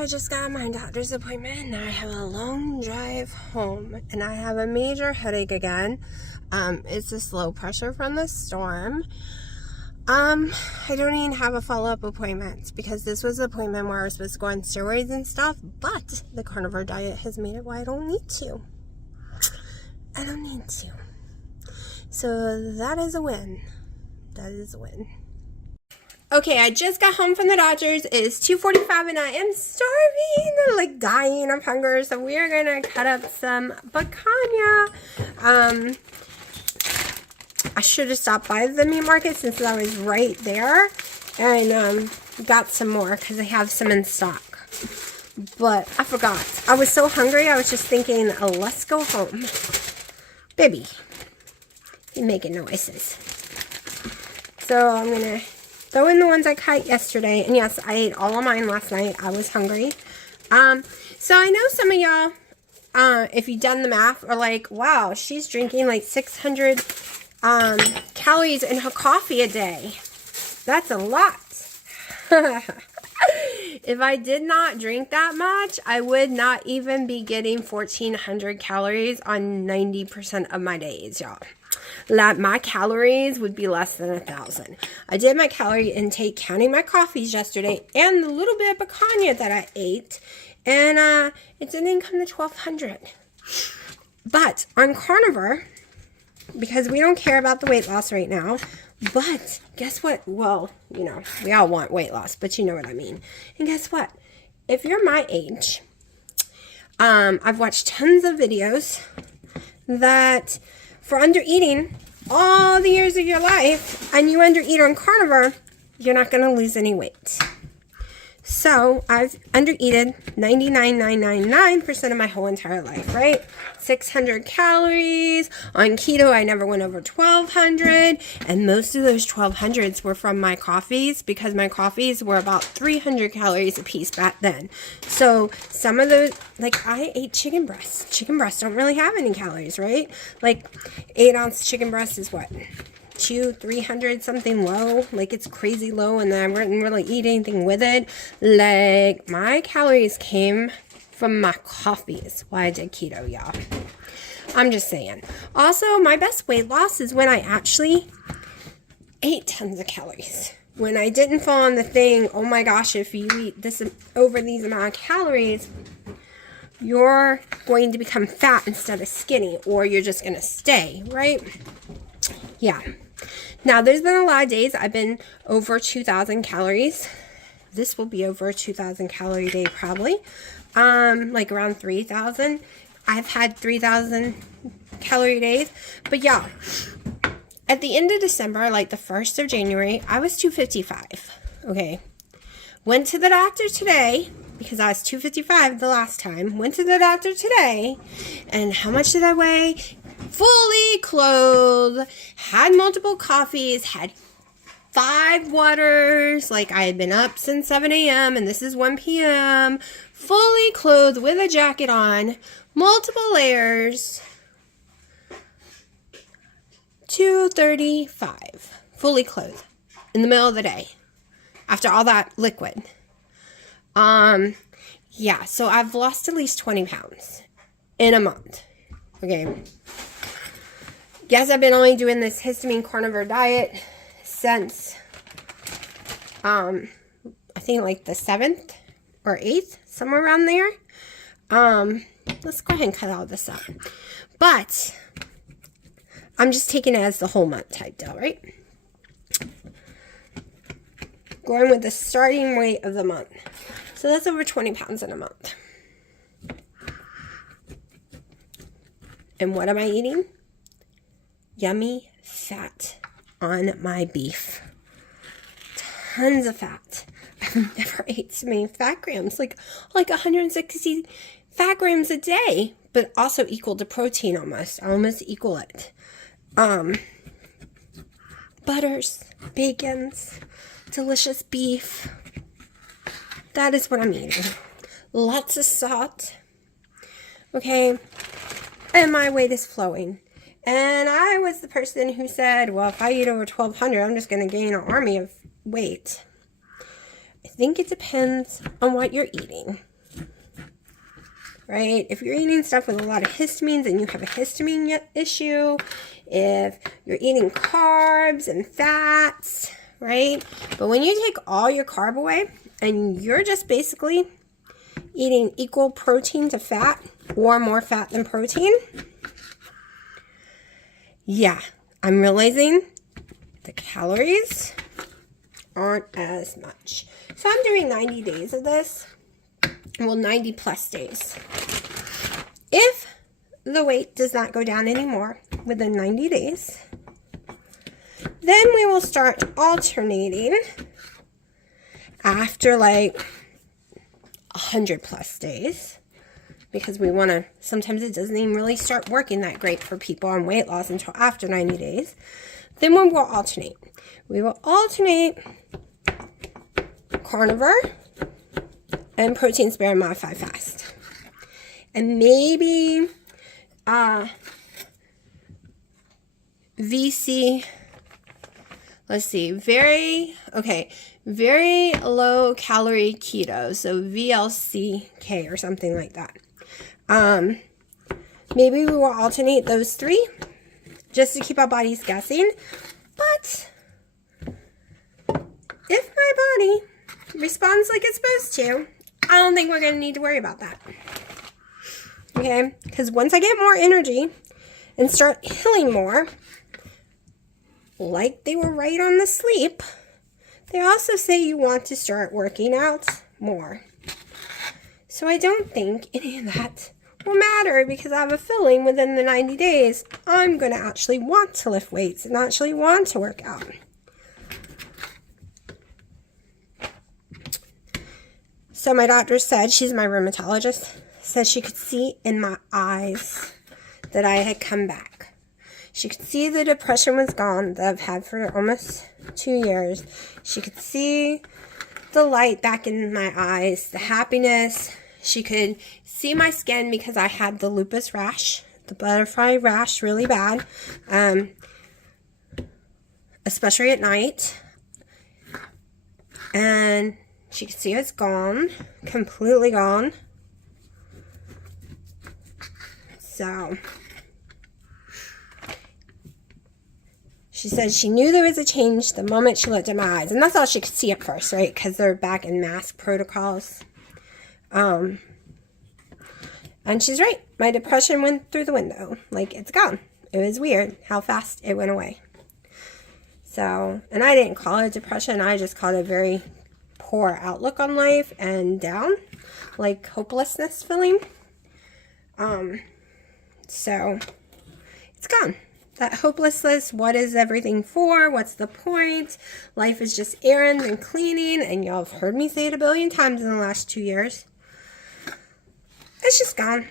so I just got my doctor's appointment and I have a long drive home and I have a major headache again. It's this low pressure from the storm. I don't even have a follow-up appointment because this was the appointment where I was supposed to go on steroids and stuff, but the carnivore diet has made it where I don't need to. I don't need to. So that is a win. That is a win. Okay, I just got home from the doctors. It is 2:45 and I am starving, like dying of hunger. So we are going to cut up some picanha. I should have stopped by the meat market since I was right there. And got some more because they have some in stock. But I forgot. I was so hungry, I was just thinking, let's go home. Baby, you're making noises. So I'm going to throw in the ones I cut yesterday. And yes, I ate all of mine last night. I was hungry. So I know some of y'all, if you've done the math, are like, wow, she's drinking like 600 calories in her coffee a day. That's a lot. If I did not drink that much, I would not even be getting 1,400 calories on 90% of my days, y'all. My calories would be less than 1,000. I did my calorie intake counting my coffees yesterday and the little bit of picanha that I ate, and it didn't come to 1,200. But on carnivore, because we don't care about the weight loss right now, but guess what? Well, you know, we all want weight loss, but you know what I mean. And guess what? If you're my age, I've watched tons of videos that for under eating all the years of your life, and you under eat on carnivore, you're not going to lose any weight. So I've under eaten 99.999% of my whole entire life, right? 600 calories. On keto, I never went over 1,200. And most of those 1,200s were from my coffees because my coffees were about 300 calories a piece back then. So some of those, like I ate chicken breasts. Chicken breasts don't really have any calories, right? Like 8-ounce chicken breast is what? 300 something low, like it's crazy low, and then I didn't really eat anything with it. Like my calories came from my coffees while I did keto, y'all. I'm just saying. Also, my best weight loss is when I actually ate tons of calories. When I didn't fall on the thing, oh my gosh, if you eat this over these amount of calories, you're going to become fat instead of skinny, or you're just going to stay, right? Yeah. Now, there's been a lot of days I've been over 2,000 calories. This will be over a 2,000 calorie day probably. Like around 3,000. I've had 3,000 calorie days. But yeah, at the end of December, like the 1st of January, I was 255. Okay. Went to the doctor today because I was 255 the last time. Went to the doctor today. And how much did I weigh? Fully clothed, had multiple coffees, had 5 waters, like I had been up since 7 a.m. and this is 1 p.m. Fully clothed with a jacket on, multiple layers, 235, fully clothed in the middle of the day after all that liquid. Yeah, so I've lost at least 20 pounds in a month. Okay. Yes, I've been only doing this Histamines Carnivore Diet since, I think like the 7th or 8th, somewhere around there. Let's go ahead and cut all this out. But I'm just taking it as the whole month type deal, right? Going with the starting weight of the month. So that's over 20 pounds in a month. And what am I eating? Yummy fat on my beef. Tons of fat. I've never ate so many fat grams. Like 160 fat grams a day. But also equal to protein almost. I almost equal it. Butters, bacons, delicious beef. That is what I'm eating. Lots of salt. Okay. And my weight is flowing. And I was the person who said, well, if I eat over 1,200, I'm just going to gain an army of weight. I think it depends on what you're eating. right? If you're eating stuff with a lot of histamines and you have a histamine issue, if you're eating carbs and fats, right? But when you take all your carb away and you're just basically eating equal protein to fat or more fat than protein, yeah, I'm realizing the calories aren't as much. So I'm doing 90 days of this. Well, 90 plus days. If the weight does not go down anymore within 90 days, then we will start alternating after like 100 plus days, because we want to, sometimes it doesn't even really start working that great for people on weight loss until after 90 days. Then we will alternate. We will alternate carnivore and protein spare and modified fast. And maybe VC, let's see, very low calorie keto, so VLCK or something like that. Maybe we will alternate those three just to keep our bodies guessing. But if my body responds like it's supposed to, I don't think we're going to need to worry about that. Okay? Because once I get more energy and start healing more, like they were right on the sleep, they also say you want to start working out more. So I don't think any of that will matter, because I have a feeling within the 90 days, I'm going to actually want to lift weights and actually want to work out. So my doctor said, she's my rheumatologist, said she could see in my eyes that I had come back. She could see the depression was gone that I've had for almost 2 years. She could see the light back in my eyes, the happiness. She could see my skin because I had the lupus rash, the butterfly rash, really bad, especially at night. And she could see it's gone, completely gone. So she said she knew there was a change the moment she looked at my eyes. And that's all she could see at first, right? Because they're back in mask protocols. And she's right. My depression went through the window. Like, it's gone. It was weird how fast it went away. So, and I didn't call it depression. I just called it a very poor outlook on life and down. Like, hopelessness feeling. So, it's gone. That hopelessness, what is everything for? What's the point? Life is just errands and cleaning. And y'all have heard me say it a billion times in the last 2 years. It's just gone.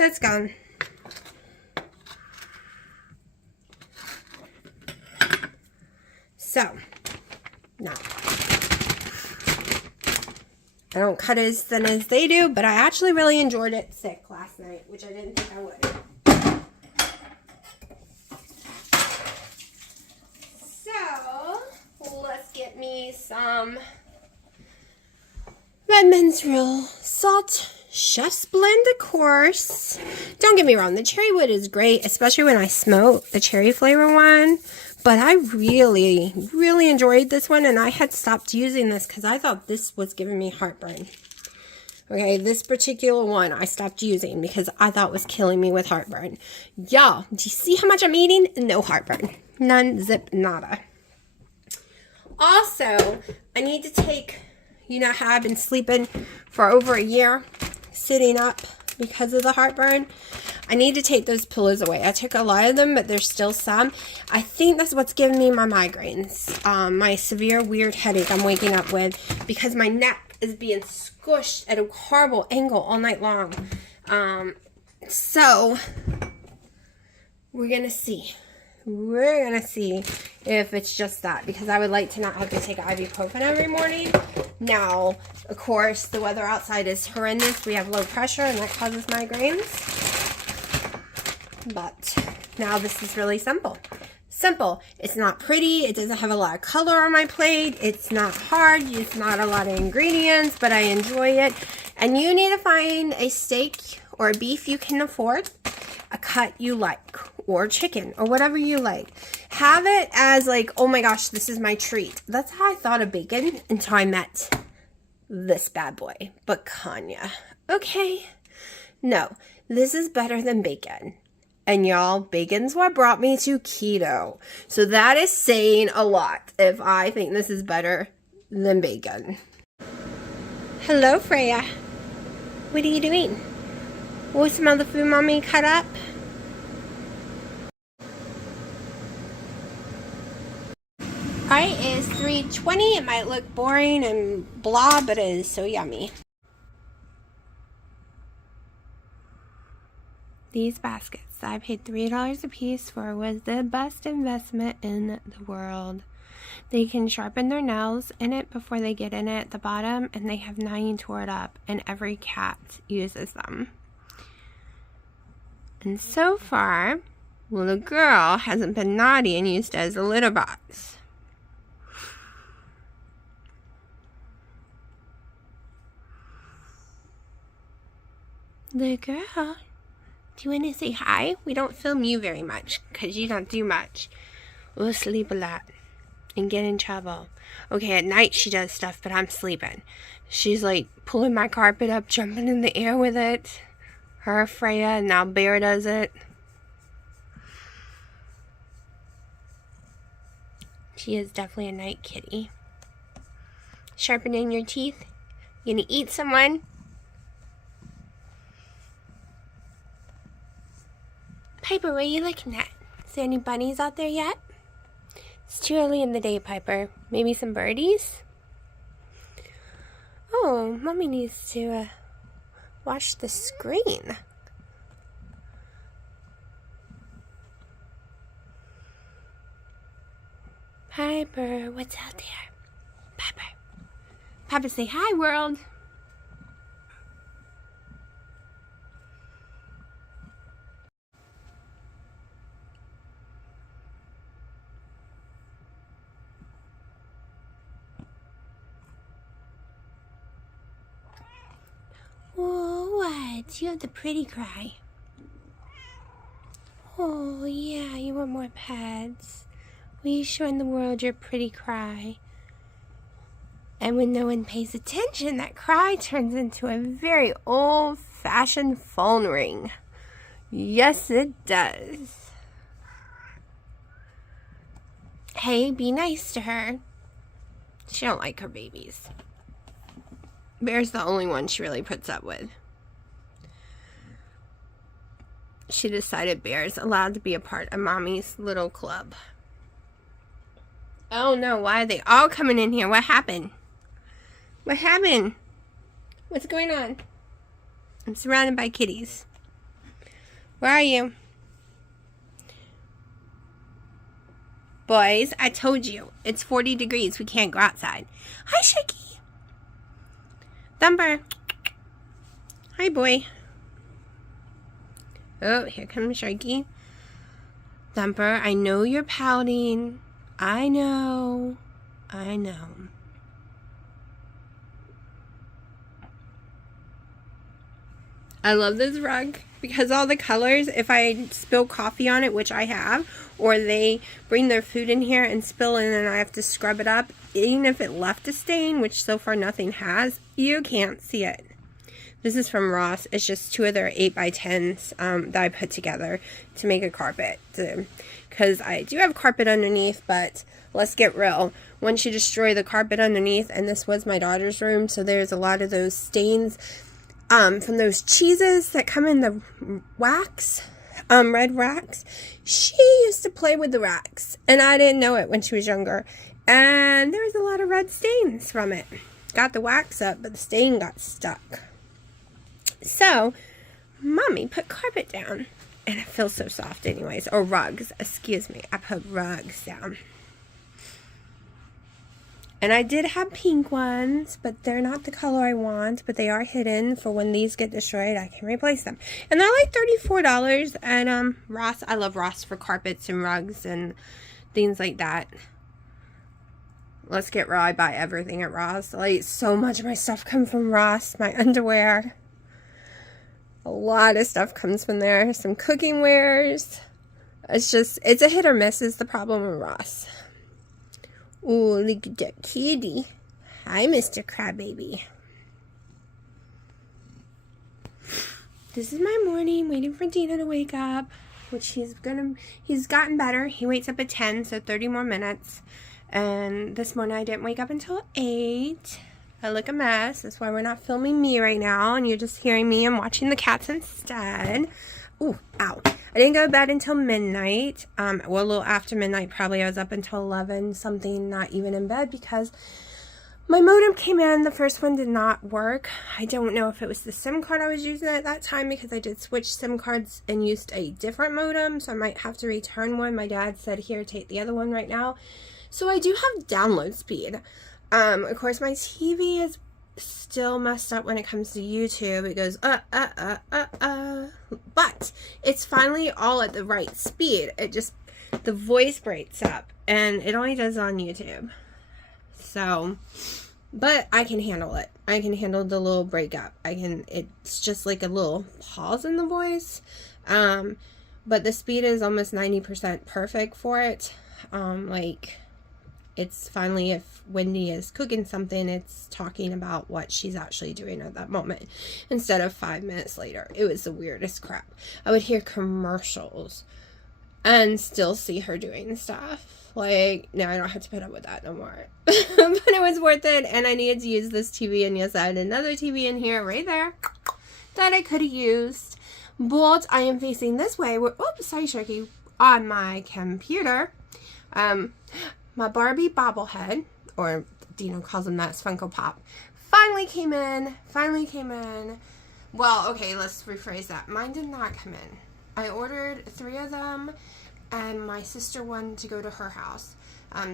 It's gone. So, no. I don't cut as thin as they do, but I actually really enjoyed it sick last night, which I didn't think I would. So, let's get me some Redmond's Real Salt Chef's Blend, of course. Don't get me wrong, the cherry wood is great, especially when I smoke the cherry flavor one. But I really, really enjoyed this one, and I had stopped using this because I thought this was giving me heartburn. Okay, this particular one I stopped using because I thought it was killing me with heartburn. Y'all, do you see how much I'm eating? No heartburn. None, zip, nada. Also, I need to take, you know how I've been sleeping for over a year, sitting up because of the heartburn? I need to take those pillows away. I took a lot of them, but there's still some. I think that's what's giving me my migraines. My severe weird headache I'm waking up with because my neck is being squished at a horrible angle all night long. So, we're going to see. We're going to see if it's just that, because I would like to not have to take ibuprofen every morning. Now, of course, the weather outside is horrendous. We have low pressure, and that causes migraines. But now this is really simple. Simple. It's not pretty. It doesn't have a lot of color on my plate. It's not hard. It's not a lot of ingredients, but I enjoy it. And you need to find a steak or beef you can afford, a cut you like, or chicken, or whatever you like. Have it as like, oh my gosh, this is my treat. That's how I thought of bacon until I met this bad boy, picanha. Okay, no, this is better than bacon. And y'all, bacon's what brought me to keto. So that is saying a lot if I think this is better than bacon. Hello, Freya. What are you doing? Want some of the food mommy cut up? Alright, it's 3:20. It might look boring and blah, but it is so yummy. These baskets that I paid $3 a piece for was the best investment in the world. They can sharpen their nails in it before they get in it at the bottom, and they have 9 tore up, and every cat uses them. And so far, little girl hasn't been naughty and used it as a litter box. Little girl, do you want to say hi? We don't film you very much because you don't do much. We'll sleep a lot and get in trouble. Okay, at night she does stuff, but I'm sleeping. She's like pulling my carpet up, jumping in the air with it. Her, Freya, and now Bear does it. She is definitely a night kitty. Sharpening your teeth. You gonna eat someone? Piper, what are you looking at? Is there any bunnies out there yet? It's too early in the day, Piper. Maybe some birdies? Oh, Mommy needs to watch the screen. Piper, what's out there? Piper. Piper, say hi, world. Oh, what? You have the pretty cry. Oh, yeah, you want more pets. Well, you showing the world your pretty cry. And when no one pays attention, that cry turns into a very old-fashioned phone ring. Yes, it does. Hey, be nice to her. She don't like her babies. Bear's the only one she really puts up with. She decided Bear's allowed to be a part of Mommy's little club. Oh no, why are they all coming in here? What happened? What happened? What's going on? I'm surrounded by kitties. Where are you? Boys, I told you. It's 40 degrees. We can't go outside. Hi, Shaky. Thumper. Hi, boy. Oh, here comes Sharky. Thumper, I know you're pouting. I know. I know. I love this rug because all the colors, if I spill coffee on it, which I have, or they bring their food in here and spill it and I have to scrub it up, even if it left a stain, which so far nothing has, you can't see it. This is from Ross. It's just 2 of their 8x10s that I put together to make a carpet. Because I do have carpet underneath, but let's get real. Once you destroy the carpet underneath, and this was my daughter's room, so there's a lot of those stains from those cheeses that come in the wax, red wax. She used to play with the wax, and I didn't know it when she was younger. And there was a lot of red stains from it. Got the wax up, but the stain got stuck. So, Mommy put carpet down. And it feels so soft anyways. Or rugs. Excuse me. I put rugs down. And I did have pink ones, but they're not the color I want. But they are hidden for when these get destroyed. I can replace them. And they're like $34 at Ross. I love Ross for carpets and rugs and things like that. Let's get raw. I buy everything at Ross. Like, so much of my stuff comes from Ross. My underwear. A lot of stuff comes from there. Some cooking wares. It's a hit or miss is the problem with Ross. Ooh, look at that kitty. Hi, Mr. Crabbaby. This is my morning, waiting for Dino to wake up, which he's gotten better. He wakes up at 10, so 30 more minutes. And this morning I didn't wake up until 8. I look a mess. That's why we're not filming me right now, and you're just hearing me and watching the cats instead. Ooh, ow. I didn't go to bed until midnight. Well, a little after midnight, probably. I was up until 11 something, not even in bed, because my modem came in. The first one did not work. I don't know if it was the SIM card I was using at that time, because I did switch SIM cards and used a different modem, so I might have to return one. My dad said, here, take the other one right now. So I do have download speed. Of course, my TV is still messed up when it comes to YouTube. It goes, but it's finally all at the right speed. It just, the voice breaks up, and it only does on YouTube. So, but I can handle it. I can handle the little breakup. It's just like a little pause in the voice. But the speed is almost 90% perfect for it. It's finally, if Wendy is cooking something, it's talking about what she's actually doing at that moment instead of 5 minutes later. It was the weirdest crap. I would hear commercials and still see her doing stuff. Like, now I don't have to put up with that no more. But it was worth it, and I needed to use this TV, and yes, I had another TV in here right there that I could have used. But I am facing this way. Oops, sorry, Sharky. On my computer. My Barbie bobblehead, or Dino calls them that, Funko Pop, finally came in. Well, okay, let's rephrase that. Mine did not come in. I ordered 3 of them, and my sister wanted to go to her house.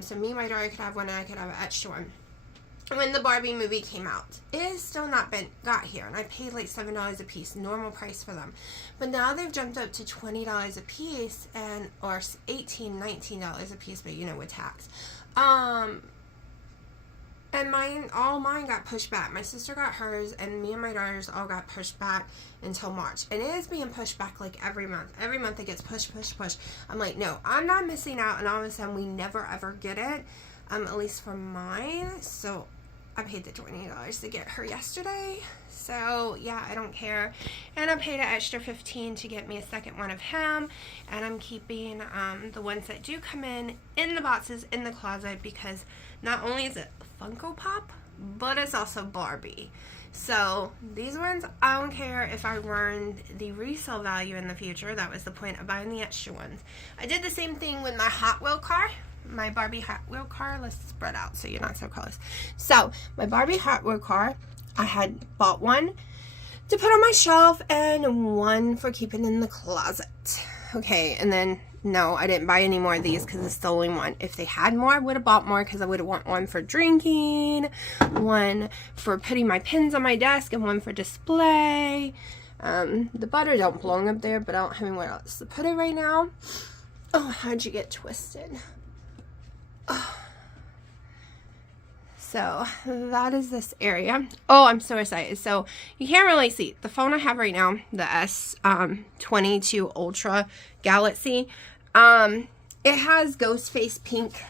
So me and my daughter could have one, and I could have an extra one. When the Barbie movie came out, it has still not got here, and I paid like $7 a piece, normal price for them. But now they've jumped up to $20 a piece, or $18, $19 a piece, but you know, with tax. And all mine got pushed back. My sister got hers, and me and my daughters all got pushed back until March. And it is being pushed back like every month. Every month it gets pushed. I'm like, no, I'm not missing out, and all of a sudden we never ever get it. At least for mine. So I paid the $20 to get her yesterday. So yeah, I don't care. And I paid an extra $15 to get me a second one of him. And I'm keeping the ones that do come in the boxes in the closet, because not only is it Funko Pop, but it's also Barbie. So these ones, I don't care if I learned the resale value in the future. That was the point of buying the extra ones. I did the same thing with my Hot Wheel car. My Barbie Hot Wheel car. Let's spread out so you're not so close. So my Barbie Hot Wheel car, I had bought one to put on my shelf and one for keeping in the closet. Okay, and then no, I didn't buy any more of these because it's the only one. If they had more, I would have bought more, because I would have want one for drinking, one for putting my pins on my desk, and one for display. The butter don't belong up there, but I don't have anywhere else to put it right now. Oh, how'd you get twisted? Oh. So that is this area. Oh, I'm so excited. So you can't really see the phone I have right now, the S22 Ultra Galaxy. It has ghost face pink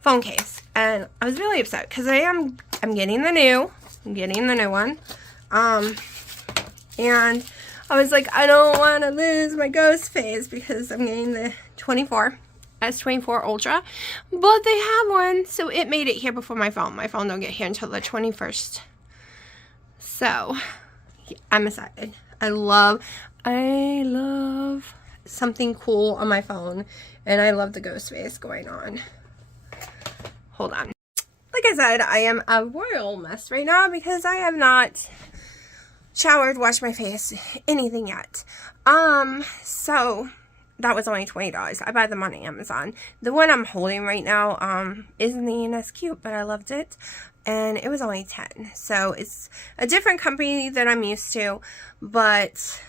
phone case, and I was really upset because I'm getting the new one. And I was like, I don't want to lose my ghost face because I'm getting the S24 Ultra, but they have one, so it made it here before my phone. My phone don't get here until the 21st. So I'm excited. I love something cool on my phone, and I love the ghost face going on. Hold on. Like I said, I am a royal mess right now because I have not showered, washed my face, anything yet. So that was only $20. I buy them on Amazon. The one I'm holding right now isn't even as cute, but I loved it, and it was only $10. So it's a different company than I'm used to, but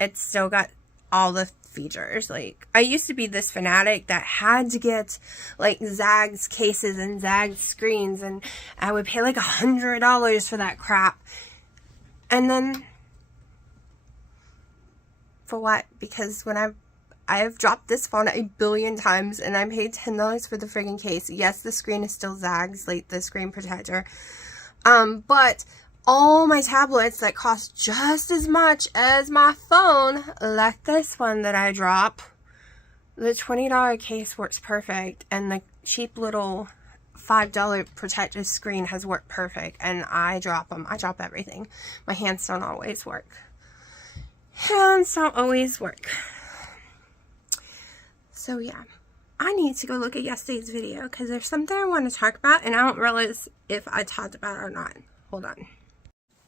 it's still got all the features. Like, I used to be this fanatic that had to get like Zags cases and Zags screens, and I would pay like $100 for that crap. And then For what? Because when I've dropped this phone a billion times and I paid $10 for the friggin' case. Yes, the screen is still zags, like the screen protector. But all my tablets that cost just as much as my phone, like this one that I drop, the $20 case works perfect, and the cheap little $5 protective screen has worked perfect, and I drop them. I drop everything. My hands don't always work. Hands don't always work. So yeah, I need to go look at yesterday's video because there's something I want to talk about, and I don't realize if I talked about it or not. Hold on.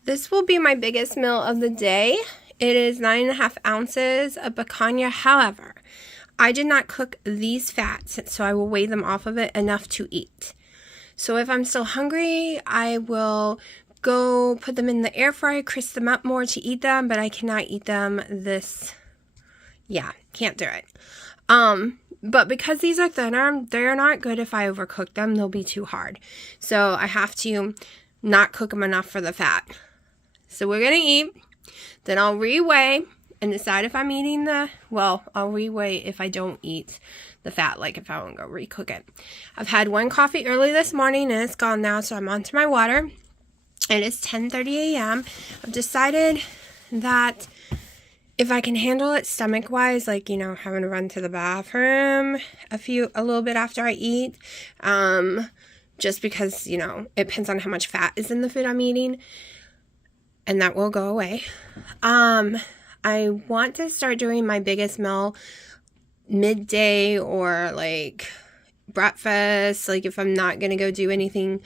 This will be my biggest meal of the day. It is 9.5 ounces of picanha. However, I did not cook these fats, so I will weigh them off of it enough to eat. So if I'm still hungry, I will go put them in the air fryer, crisp them up more to eat them, but I cannot eat them yeah, can't do it. But because these are thinner, they're not good if I overcook them. They'll be too hard. So I have to not cook them enough for the fat. So we're going to eat. Then I'll reweigh and decide if I'm eating I'll reweigh if I don't eat the fat, like if I won't go recook it. I've had one coffee early this morning and it's gone now, so I'm onto my water. It is 10:30 a.m. I've decided that if I can handle it stomach-wise, like, you know, having to run to the bathroom a little bit after I eat, just because, you know, it depends on how much fat is in the food I'm eating, and that will go away. I want to start doing my biggest meal midday or, like, breakfast, like, if I'm not going to go do anything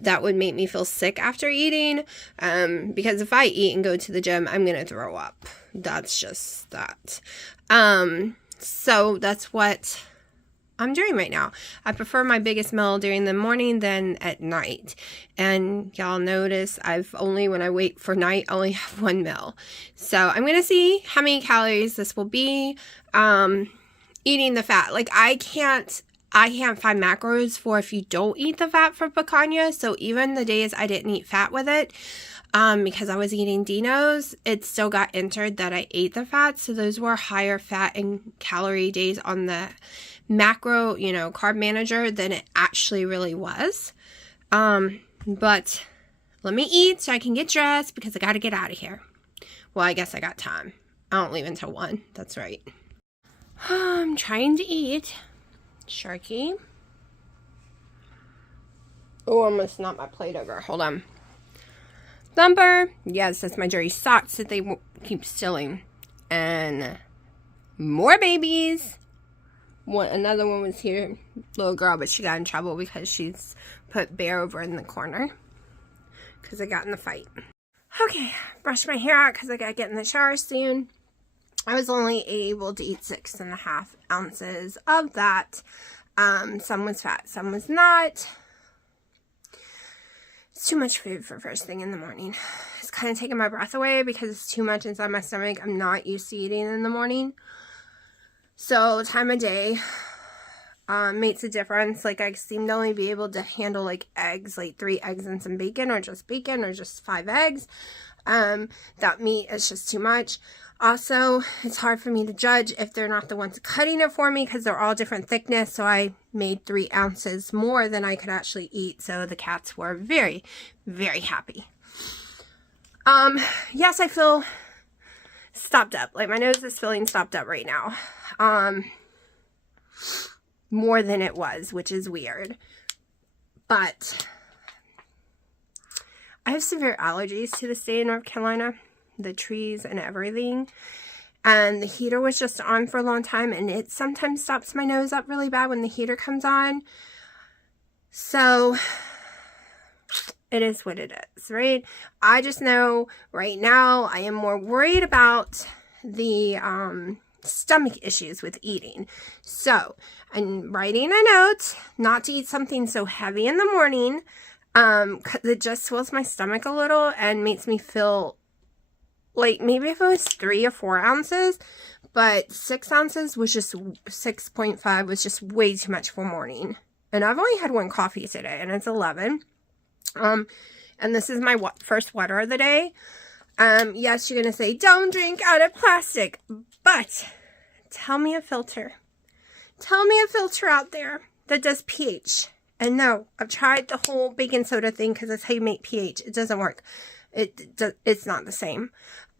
that would make me feel sick after eating, because if I eat and go to the gym, I'm going to throw up. That's just that. So that's what I'm doing right now. I prefer my biggest meal during the morning than at night. And y'all notice when I wait for night, I only have one meal. So I'm going to see how many calories this will be. Eating the fat. Like, I can't find macros for if you don't eat the fat for picanha. So even the days I didn't eat fat with it, because I was eating Dino's, it still got entered that I ate the fat. So those were higher fat and calorie days on the macro, you know, carb manager than it actually really was. But let me eat so I can get dressed because I got to get out of here. Well, I guess I got time. I don't leave until 1. That's right. I'm trying to eat. Sharky. Oh, I almost knocked my plate over. Hold on. Thumper. Yes, that's my dirty socks that they keep stealing. And more babies. Another one was here. Little girl, but she got in trouble because she's put Bear over in the corner. Because I got in the fight. Okay, brush my hair out because I got to get in the shower soon. I was only able to eat 6.5 ounces of that. Some was fat, some was not. It's too much food for first thing in the morning. It's kind of taking my breath away because it's too much inside my stomach. I'm not used to eating in the morning. So time of day makes a difference. Like, I seem to only be able to handle like eggs, like 3 eggs and some bacon or just 5 eggs. That meat is just too much. Also, it's hard for me to judge if they're not the ones cutting it for me because they're all different thickness. So I made 3 ounces more than I could actually eat. So the cats were very, very happy. Yes, I feel stopped up. Like, my nose is feeling stopped up right now. More than it was, which is weird. But I have severe allergies to the state of North Carolina. The trees and everything, and the heater was just on for a long time, and it sometimes stops my nose up really bad when the heater comes on. So it is what it is, right? I just know right now I am more worried about the stomach issues with eating. So I'm writing a note not to eat something so heavy in the morning, because it just swells my stomach a little and makes me feel like maybe if it was 3 or 4 ounces, but 6 ounces was just 6.5 was just way too much for morning. And I've only had 1 coffee today, and it's 11. And this is my first water of the day. Yes, you're going to say, don't drink out of plastic, but tell me a filter. Tell me a filter out there that does pH. And no, I've tried the whole baking soda thing because that's how you make pH. It doesn't work. It's not the same.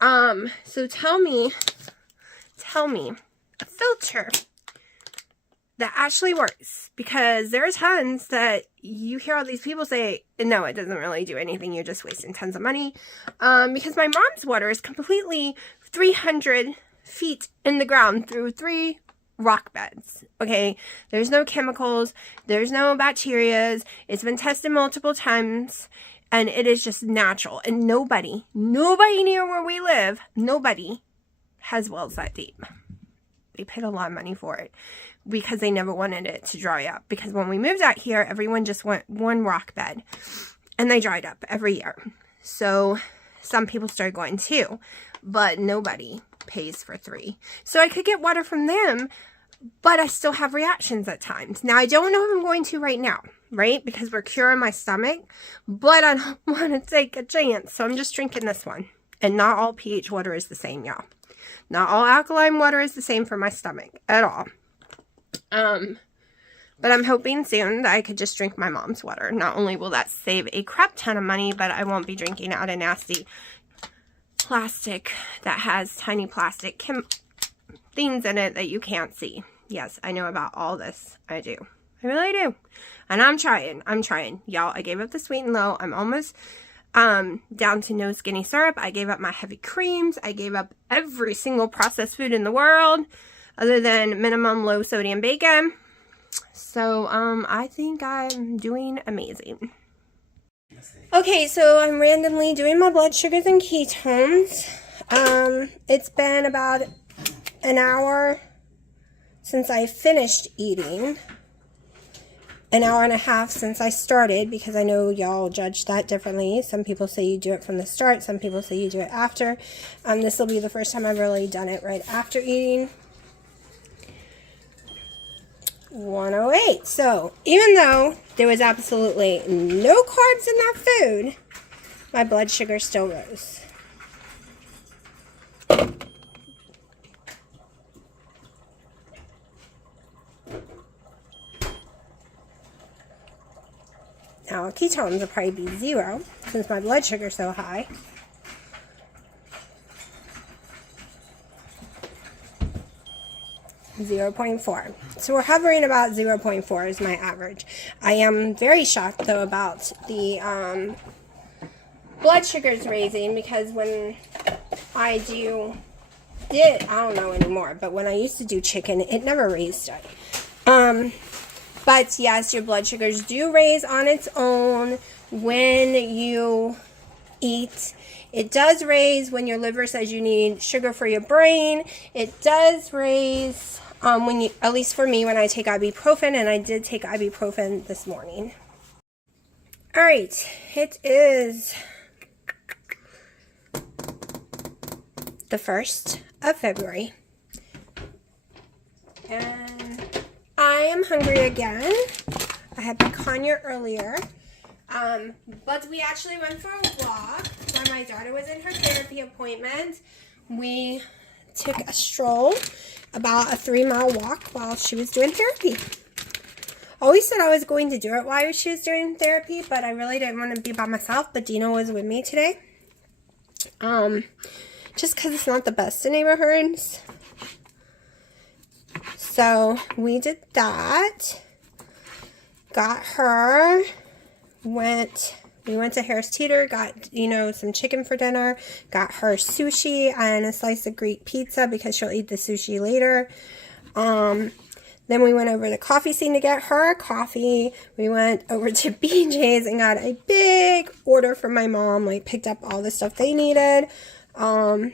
So tell me a filter that actually works, because there are tons that you hear all these people say, no, it doesn't really do anything. You're just wasting tons of money. Because my mom's water is completely 300 feet in the ground through 3 rock beds. Okay. There's no chemicals. There's no bacterias. It's been tested multiple times, and it is just natural. And nobody near where we live, nobody has wells that deep. They paid a lot of money for it because they never wanted it to dry up. Because when we moved out here, everyone just went 1 rock bed, and they dried up every year. So some people started going 2, but nobody pays for 3. So I could get water from them, but I still have reactions at times. Now, I don't know if I'm going to right now, right? Because we're curing my stomach, but I don't want to take a chance. So I'm just drinking this one. And not all pH water is the same, y'all. Not all alkaline water is the same for my stomach at all. But I'm hoping soon that I could just drink my mom's water. Not only will that save a crap ton of money, but I won't be drinking out of nasty plastic that has tiny plastic things in it that you can't see. Yes, I know about all this. I do. I really do. And I'm trying. Y'all, I gave up the sweet and low. I'm almost down to no skinny syrup. I gave up my heavy creams. I gave up every single processed food in the world other than minimum low sodium bacon. So, I think I'm doing amazing. Okay, so I'm randomly doing my blood sugars and ketones. It's been about an hour since I finished eating. An hour and a half since I started, because I know y'all judge that differently. Some people say you do it from the start. Some people say you do it after. This will be the first time I've really done it right after eating. 108. So even though there was absolutely no carbs in that food, my blood sugar still rose. Now, ketones will probably be 0 since my blood sugar is so high. .4. So we're hovering about 0.4 is my average. I am very shocked though about the blood sugars raising, because when I don't know anymore, but when I used to do chicken, it never raised it. But yes, your blood sugars do raise on its own when you eat. It does raise when your liver says you need sugar for your brain. It does raise when you, at least for me, when I take ibuprofen, and I did take ibuprofen this morning. All right, it is the 1st of February. And I am hungry again. I had picanha earlier. But we actually went for a walk when my daughter was in her therapy appointment. We took a stroll, about a 3-mile walk while she was doing therapy. Always said I was going to do it while she was doing therapy, but I really didn't want to be by myself. But Dino was with me today. Just because it's not the best in neighborhoods. So we did that. Got her. We went to Harris Teeter, got, some chicken for dinner, got her sushi and a slice of Greek pizza because she'll eat the sushi later. Then we went over to Coffee Scene to get her coffee. We went over to BJ's and got a big order from my mom, picked up all the stuff they needed. And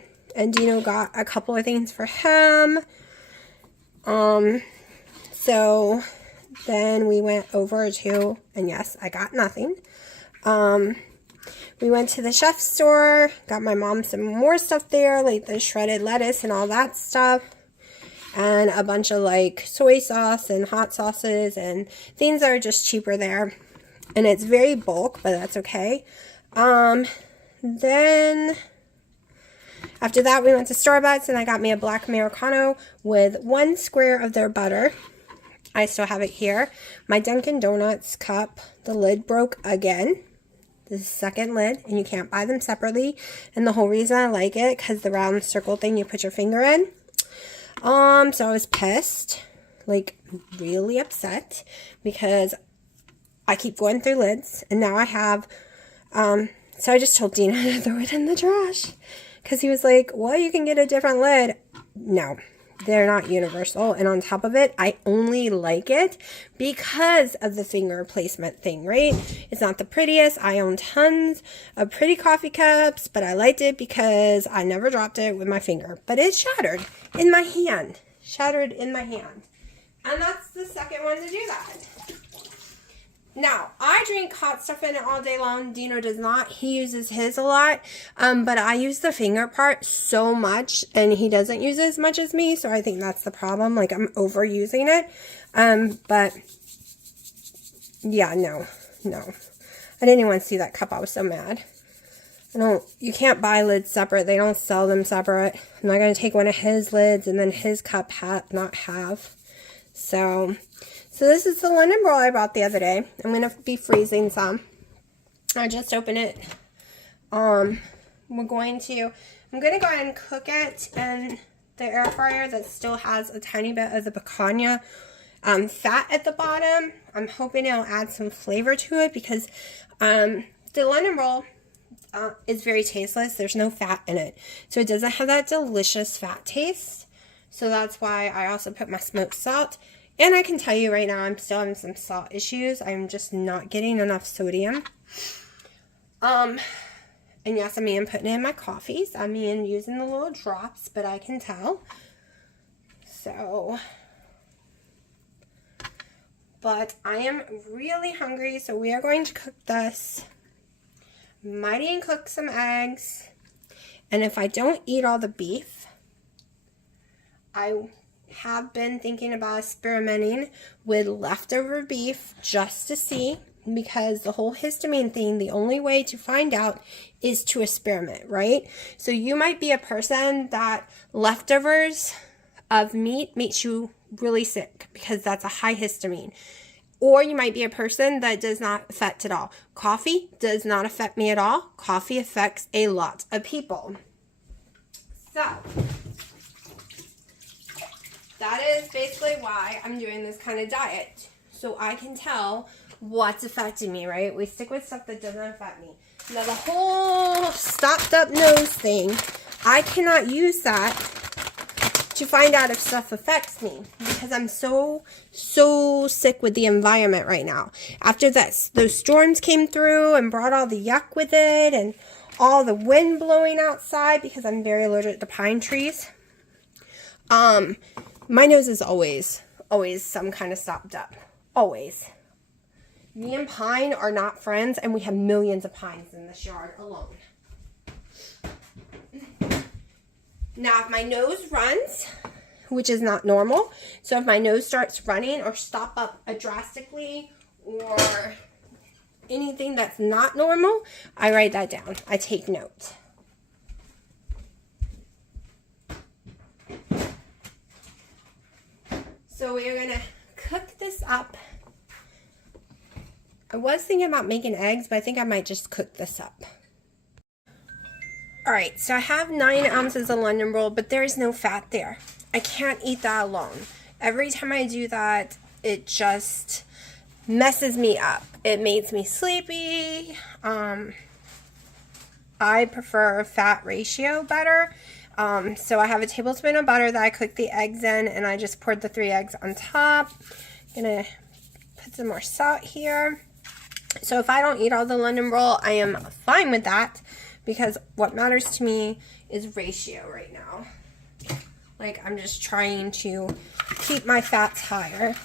Dino got a couple of things for him. So then we went over to, and yes, I got nothing. We went to the chef store, got my mom some more stuff there, like the shredded lettuce and all that stuff. And a bunch of soy sauce and hot sauces and things that are just cheaper there. And it's very bulk, but that's okay. Then After that, we went to Starbucks and I got me a black Americano with 1 square of their butter. I still have it here. My Dunkin' Donuts cup, the lid broke again. This is the second lid, and you can't buy them separately. And the whole reason I like it, because the round circle thing you put your finger in. So I was pissed, like really upset, because I keep going through lids, and now I have, so I just told Dina to throw it in the trash, because he was like, well, you can get a different lid. No, they're not universal, and on top of it, I only like it because of the finger placement thing, right? It's not the prettiest. I own tons of pretty coffee cups, but I liked it because I never dropped it with my finger, but it shattered in my hand, and that's the second one to do that. Now, I drink hot stuff in it all day long. Dino does not. He uses his a lot. But I use the finger part so much, and he doesn't use it as much as me, so I think that's the problem. Like, I'm overusing it. But, yeah, no. I didn't even want to see that cup. I was so mad. You can't buy lids separate. They don't sell them separate. I'm not going to take one of his lids and then his cup not have. So this is the London roll I bought the other day. I'm going to be freezing some. I just opened it. I'm going to go ahead and cook it in the air fryer that still has a tiny bit of the picanha fat at the bottom. I'm hoping it'll add some flavor to it because the London roll is very tasteless. There's no fat in it. So it doesn't have that delicious fat taste. So that's why I also put my smoked salt. And I can tell you right now, I'm still having some salt issues. I'm just not getting enough sodium. And yes, I mean, I'm putting it in my coffees. I mean, using the little drops, but I can tell. So, but I am really hungry, so we are going to cook this. Might even cook some eggs. And if I don't eat all the beef, I have been thinking about experimenting with leftover beef just to see, because the whole histamine thing, the only way to find out is to experiment, right? So you might be a person that leftovers of meat makes you really sick because that's a high histamine. Or you might be a person that does not affect at all. Coffee does not affect me at all. Coffee affects a lot of people. So that is basically why I'm doing this kind of diet. So I can tell what's affecting me, right? We stick with stuff that doesn't affect me. Now the whole stopped up nose thing, I cannot use that to find out if stuff affects me because I'm so sick with the environment right now. After that, those storms came through and brought all the yuck with it and all the wind blowing outside because I'm very allergic to pine trees. My nose is always some kind of stopped up. Always. Me and pine are not friends, and we have millions of pines in this yard alone. Now, if my nose runs, which is not normal, so if my nose starts running or stop up drastically or anything that's not normal, I write that down. I take notes. So we are going to cook this up. I was thinking about making eggs, but I think I might just cook this up. Alright, so I have 9 ounces of London roll, but there is no fat there. I can't eat that alone. Every time I do that, it just messes me up. It makes me sleepy. I prefer fat ratio better. So I have a tablespoon of butter that I cooked the eggs in, and I just poured the 3 eggs on top. I'm going to put some more salt here. So if I don't eat all the London roll, I am fine with that because what matters to me is ratio right now. Like, I'm just trying to keep my fats higher.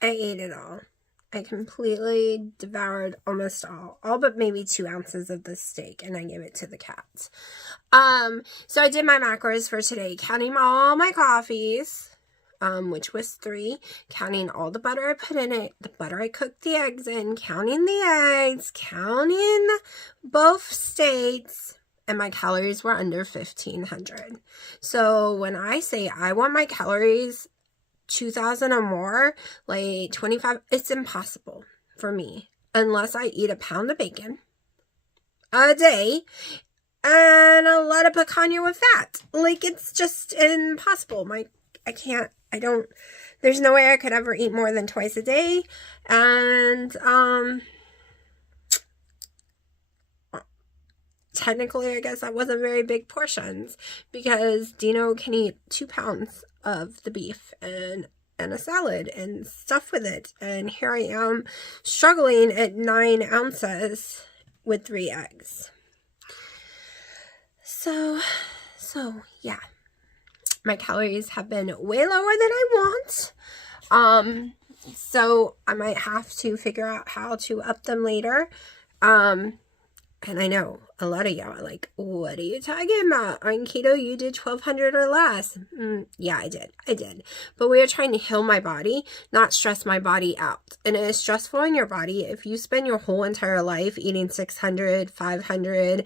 I ate it all. I completely devoured almost all but maybe 2 ounces of the steak, and I gave it to the cats. So I did my macros for today, counting all my coffees. which was 3, counting all the butter I put in it, the butter I cooked the eggs in, counting the eggs, counting both states, and my calories were under 1,500. So when I say I want my calories 2,000 or more, like 25, it's impossible for me unless I eat a pound of bacon a day and a lot of picanha with fat. Like, it's just impossible. There's no way I could ever eat more than twice a day. And, technically, I guess that wasn't very big portions because Dino can eat 2 pounds of the beef and a salad and stuff with it. And here I am struggling at 9 ounces with 3 eggs. So yeah, my calories have been way lower than I want. So I might have to figure out how to up them later. And I know a lot of y'all are like, what are you talking about? On keto, you did 1,200 or less. Yeah, I did. But we are trying to heal my body, not stress my body out. And it is stressful on your body if you spend your whole entire life eating 600, 500,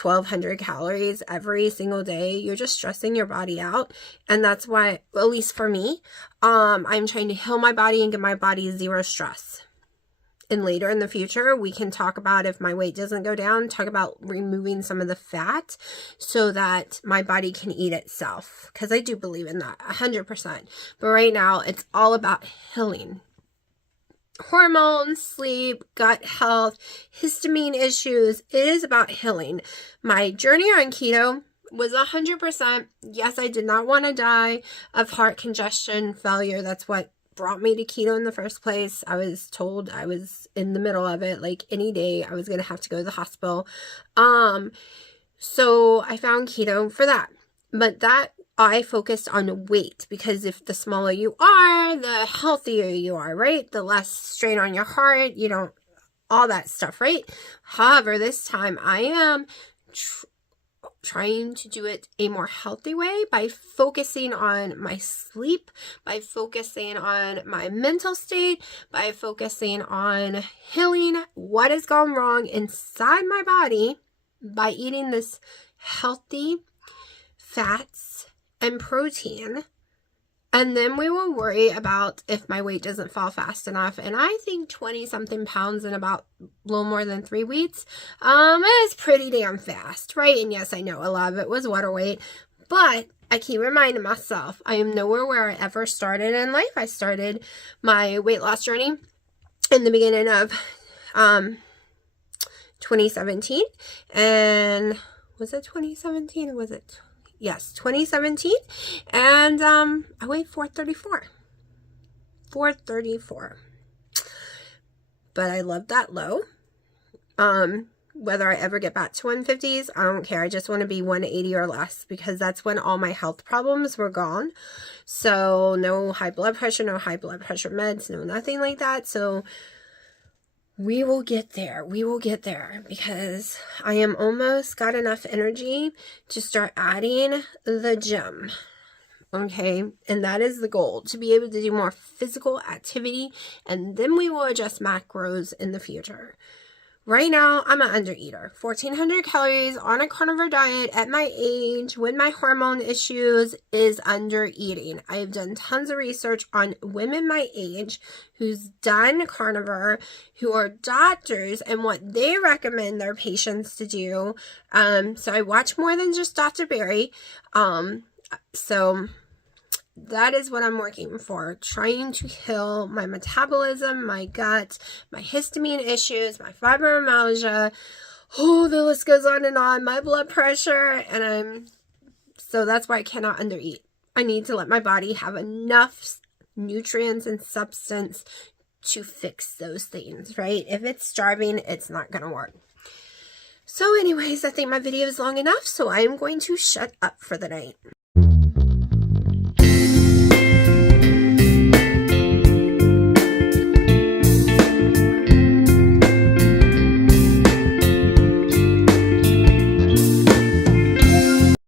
1,200 calories every single day. You're just stressing your body out. And that's why, at least for me, I'm trying to heal my body and give my body 0 stress. And later in the future, we can talk about, if my weight doesn't go down, talk about removing some of the fat so that my body can eat itself. Because I do believe in that 100%. But right now, it's all about healing. Hormones, sleep, gut health, histamine issues. It is about healing. My journey on keto was 100%. Yes, I did not want to die of heart congestion, failure. That's what brought me to keto in the first place. I was told I was in the middle of it, like any day I was going to have to go to the hospital. So I found keto for that. But that I focused on weight, because if the smaller you are, the healthier you are, right? The less strain on your heart, all that stuff, right? However, this time I am trying to do it a more healthy way by focusing on my sleep, by focusing on my mental state, by focusing on healing what has gone wrong inside my body by eating this healthy fats and protein. And then we will worry about if my weight doesn't fall fast enough. And I think 20-something pounds in about a little more than 3 weeks is pretty damn fast, right? And yes, I know a lot of it was water weight, but I keep reminding myself I am nowhere where I ever started in life. I started my weight loss journey in the beginning of 2017. And was it 2017 or was it? Yes, 2017, and I weighed 434, but I love that low. Whether I ever get back to 150s, I don't care. I just want to be 180 or less, because that's when all my health problems were gone. So no high blood pressure, no high blood pressure meds, no nothing like that. So we will get there. We will get there, because I am almost got enough energy to start adding the gym. Okay. And that is the goal, to be able to do more physical activity. And then we will adjust macros in the future. Right now, I'm an undereater. 1,400 calories on a carnivore diet at my age with my hormone issues is undereating. I've done tons of research on women my age who's done carnivore, who are doctors, and what they recommend their patients to do. So I watch more than just Dr. Berry. So that is what I'm working for, trying to heal my metabolism, my gut, my histamine issues, my fibromyalgia. Oh, the list goes on and on. My blood pressure, so that's why I cannot undereat. I need to let my body have enough nutrients and substance to fix those things, right? If it's starving, it's not going to work. So anyways, I think my video is long enough, so I am going to shut up for the night.